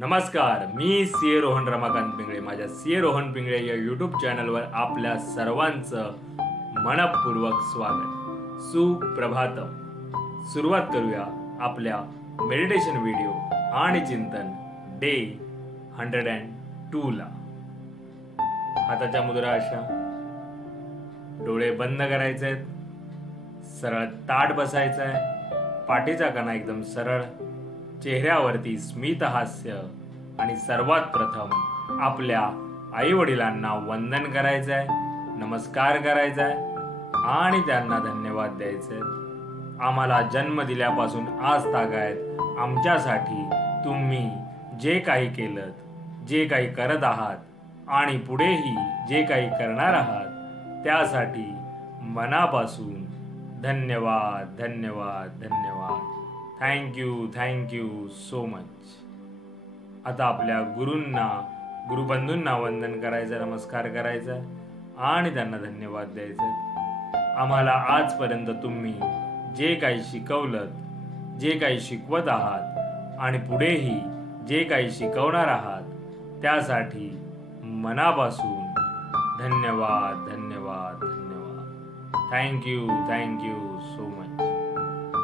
नमस्कार, मी सीए रोहन रमाकांत पिंगळे. माझ्या सीए रोहन पिंगळे या यूट्यूब चॅनलवर आपल्या सर्वांचं मनपूर्वक स्वागत. सुप्रभातम. सुरुवात करूया आपल्या मेडिटेशन व्हिडिओ आणि चिंतन डे 102 ला. हाताच्या मुद्रा अशा, डोळे बंद करायचे आहेत, सरळ ताठ बसायचं आहे, पाठीचा कणा एकदम सरळ, चेहऱ्यावरती स्मित हास्य आणि सर्वात प्रथम आपल्या आई वडिलांना वंदन करायचं आहे, नमस्कार करायचा आहे आणि त्यांना धन्यवाद द्यायचे. आम्हाला जन्म दिल्यापासून आज तागायत आमच्यासाठी तुम्ही जे काही केलं, जे काही करत आहात आणि पुढेही जे काही करणार आहात त्यासाठी मनापासून धन्यवाद धन्यवाद धन्यवाद. Thank you so much. आता आपल्या गुरूंना, गुरुबंधूंना वंदन करायचं, नमस्कार करायचा आणि त्यांना धन्यवाद द्यायचे. आम्हाला आजपर्यंत तुम्ही जे काही शिकवलं, जे काही शिकवत आहात आणि पुढेही जे काही शिकवणार आहात त्यासाठी मनापासून धन्यवाद धन्यवाद धन्यवाद. Thank you so much.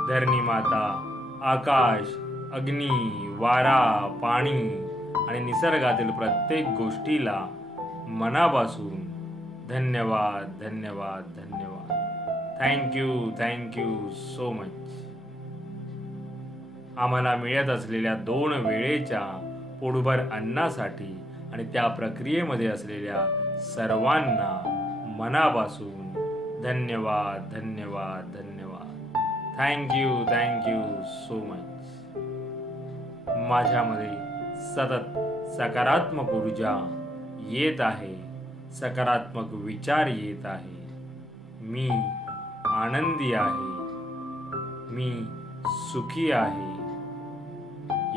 धरणी माता, आकाश, अग्नी, वारा, पाणी आणि निसर्गातील प्रत्येक गोष्टीला मनापासून धन्यवाद धन्यवाद धन्यवाद. Thank you so much. आम्हाला मिळत असलेल्या 2 वेळेच्या पोटभर अन्नासाठी आणि त्या प्रक्रियेमध्ये असलेल्या सर्वांना मनापासून धन्यवाद धन्यवाद धन्यवाद. Thank you so much. माझ्यामध्ये सतत सकारात्मक ऊर्जा येत आहे, सकारात्मक विचार येत आहे. मी आनंदी आहे, मी सुखी आहे,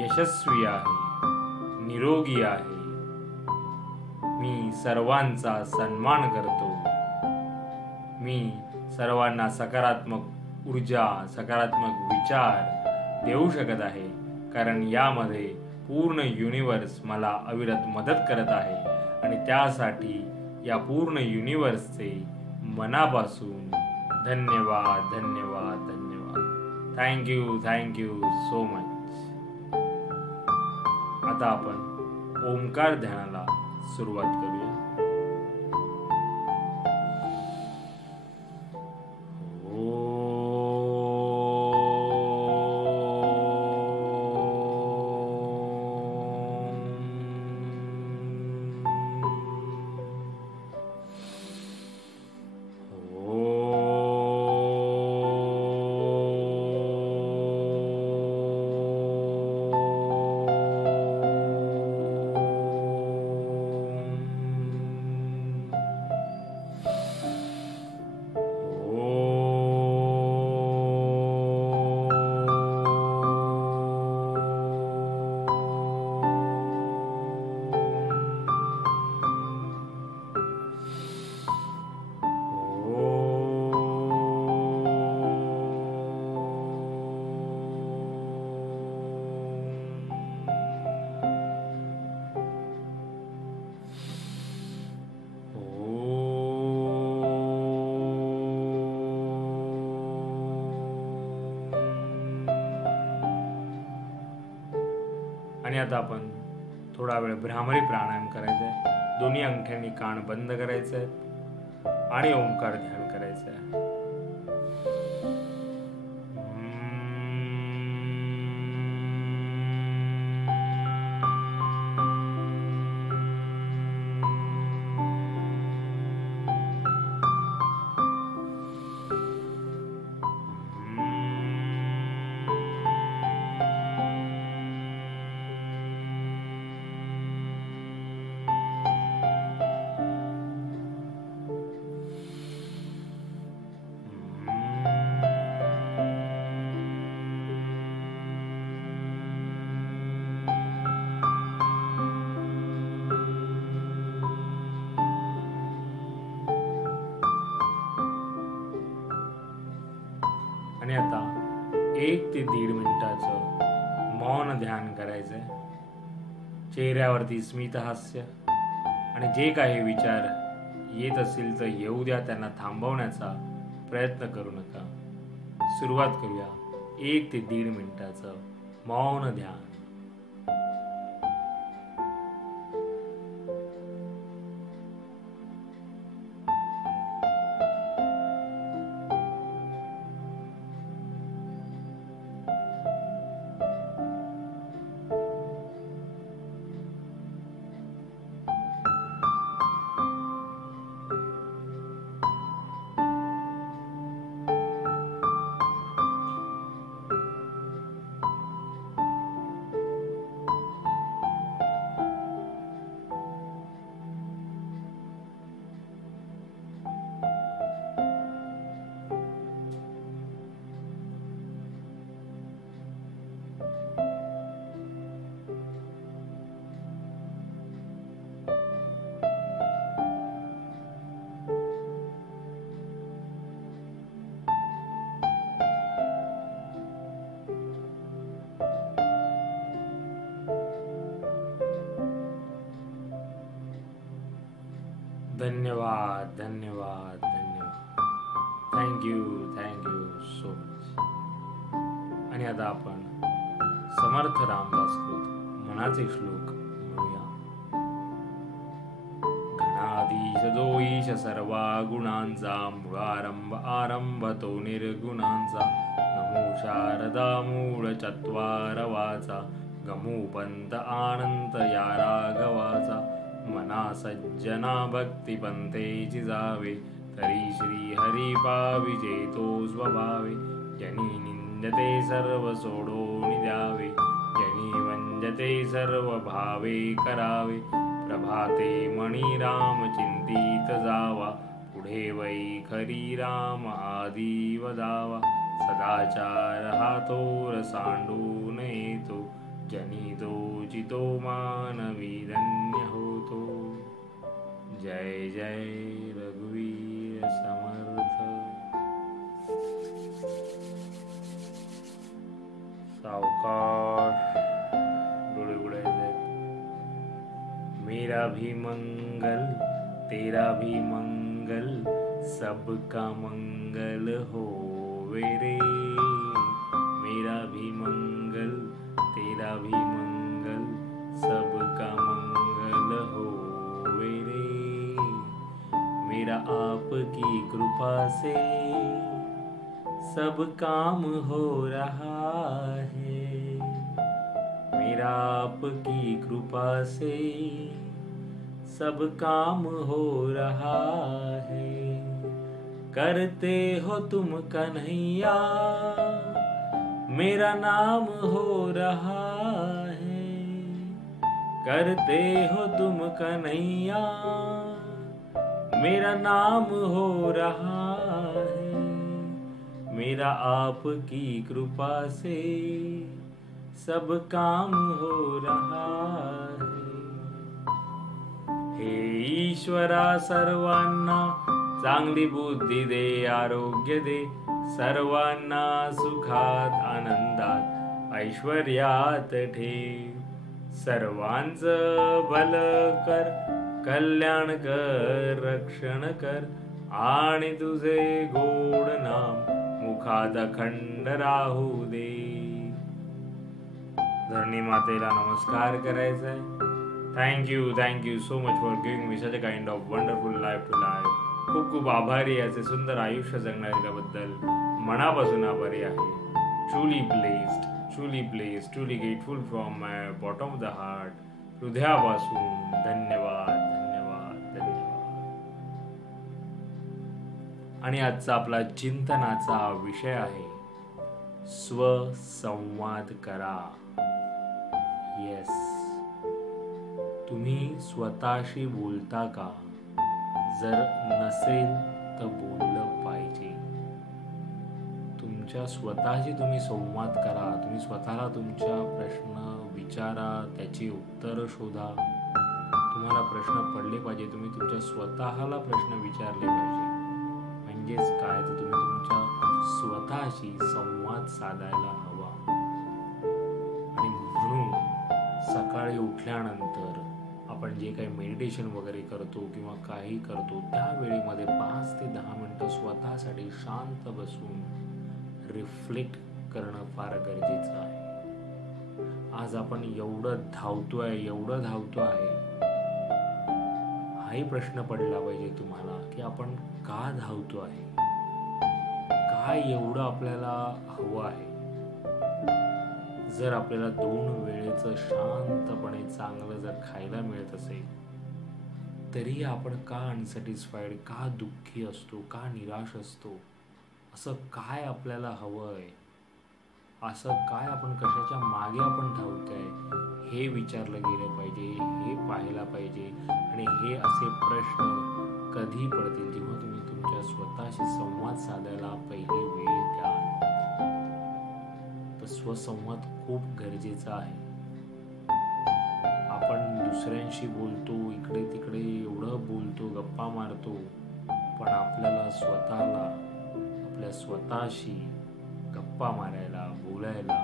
यशस्वी आहे, निरोगी आहे. मी सर्वांचा सन्मान करतो. मी सर्वांना सकारात्मक ऊर्जा, सकारात्मक विचार देऊ शकत आहे, कारण यामध्ये पूर्ण युनिवर्स मला अविरत मदत करत आहे आणि त्यासाठी या पूर्ण युनिवर्सचे मनापासून धन्यवाद धन्यवाद धन्यवाद. Thank you so much. आता आपण ओंकार ध्यानाला सुरुवात करूया. आणि आता आपण थोडा वेळ भ्रामरी प्राणायाम करायचा आहे. दोन्ही अंगठ्यांनी कान बंद करायचे आहेत आणि ओंकार ध्यान करायचं आहे. आणि आता 1 ते 1.5 मिनिटाचं मौन ध्यान करायचंय. चेहऱ्यावरती स्मित हास्य. आणि जे काही विचार येत असतील तर येऊ द्या, त्यांना थांबवण्याचा प्रयत्न करू नका. सुरुवात करूया 1 ते 1.5 मिनिटाचं मौन ध्यान. धन्यवाद धन्यवाद धन्यवाद. Thank you so much. आणि आता आपण समर्थ रामदास कृत मनाचे श्लोक म्हणूया. घनाधीश जो ईश सर्वा गुणांचा, मूळारंभ आरंभ तो निर्गुणांचा. नमो शारदा मूळ चत्वारवाचा, गमू पंत आनंत या राघवाचा. मना सज्जना भक्ती पंथेची जावे, तरी श्री हरी पाविजे तो स्वभावे. जनी निंदते सर्व सोडून द्यावे, जनी वंजते सर्व भावे करावे. प्रभाते मणी राम चिंतित जावा, पुढे वै खरी राम आदी वदावा. सदाचार हा थोर सांडून येतो, जनी तो चितो मानवी धन्य होतो. जय जय रघुवीर समर्थ. सावकाश डोळे उघडायचे. मेरा भी मंगल तेरा भी मंगल, सबका मंगल होवे रे. मेरा भी मंगल तेरा भी मंगल, सबका मंगल होवे रे. मेरा आपकी कृपा से सब काम हो रहा है. मेरा आपकी कृपा से सब काम हो रहा है. करते हो तुम कन्हैया, मेरा नाम हो रहा है. करते हो तुम कन्हैया, मेरा नाम हो रहा है. मेरा आपकी कृपा से सब काम हो रहा है. हे ईश्वरा सर्वांना चांगली बुद्धी दे, आरोग्य दे. सर्वांना सुखात आनंदात ऐश्वर्यात ठेव. सर्वांचं भल कर, कल्याण कर, रक्षण कर. आणि तुझे गोड नाम मुखात अखंड राहू दे. धरणी मातेला नमस्कार करायचा आहे. Thank you so much for giving me such a kind of wonderful life to live. खूप खूप आभारी याचे सुंदर आयुष्य जगण्याबद्दल मनापासून आभारी आहे. Truly blessed, truly grateful from my bottom of the heart. हृदयापासून धन्यवाद. आणि आजचा आपला चिंतनाचा विषय आहे स्वसंवाद करा. येस, तुम्ही स्वतःशी बोलता का? जर नसेल तर बोललं पाहिजे. तुमच्या स्वतःशी तुम्ही संवाद करा. तुम्ही स्वतःला तुमच्या प्रश्न विचारा, त्याची उत्तरं शोधा. तुम्हाला प्रश्न पडले पाहिजे, तुम्ही तुमच्या स्वतःला प्रश्न विचारले पाहिजे. म्हणजेच काय, तर तुम्ही तुमच्या स्वतःशी संवाद साधायला हवा. आणि म्हणून सकाळी उठल्यानंतर आपण जे काही मेडिटेशन वगैरे करतो किंवा काही करतो त्यावेळेमध्ये 5 ते 10 मिनिटं स्वतःसाठी शांत बसून रिफ्लेक्ट करणं फार गरजेचं आहे. आज आपण एवढं धावतो आहे, हाही प्रश्न पडला पाहिजे तुम्हाला की आपण का धावतो आहे, काय एवढं आपल्याला हवं आहे. जर आपल्याला 2 वेळेचं शांतपणे चांगलं जर खायला मिळत असेल तरी आपण का अनसॅटिस्फाईड, का दुःखी असतो, का निराश असतो. असं काय आपल्याला हवं आहे, असं काय आपण कशाच्या मागे आपण धावतोय हे विचारलं गेलं पाहिजे, हे पाहायला पाहिजे. आणि हे असे प्रश्न कधी पडतील जेव्हा तुम्ही तुमच्या स्वतःशी संवाद साधायला पहिली वेळ द्या. तर स्वसंवाद खूप गरजेचा आहे. आपण दुसऱ्यांशी बोलतो, इकडे तिकडे एवढं बोलतो, गप्पा मारतो, पण आपल्याला स्वतःला, आपल्या स्वतःशी गप्पा मारायला, बोलायला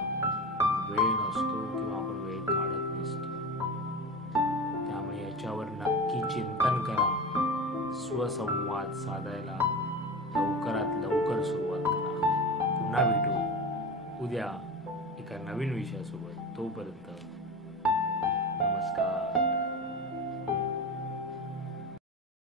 वेळ नसतो किंवा आपण वेळ काढत नसतो. त्यामुळे याच्यावर नक्की चिंतन करा. स्वसंवाद साधायला लवकरात लवकर सुरुवात करा. पुन्हा भेटू उद्या एका नवीन विषयासोबत. तोपर्यंत नमस्कार.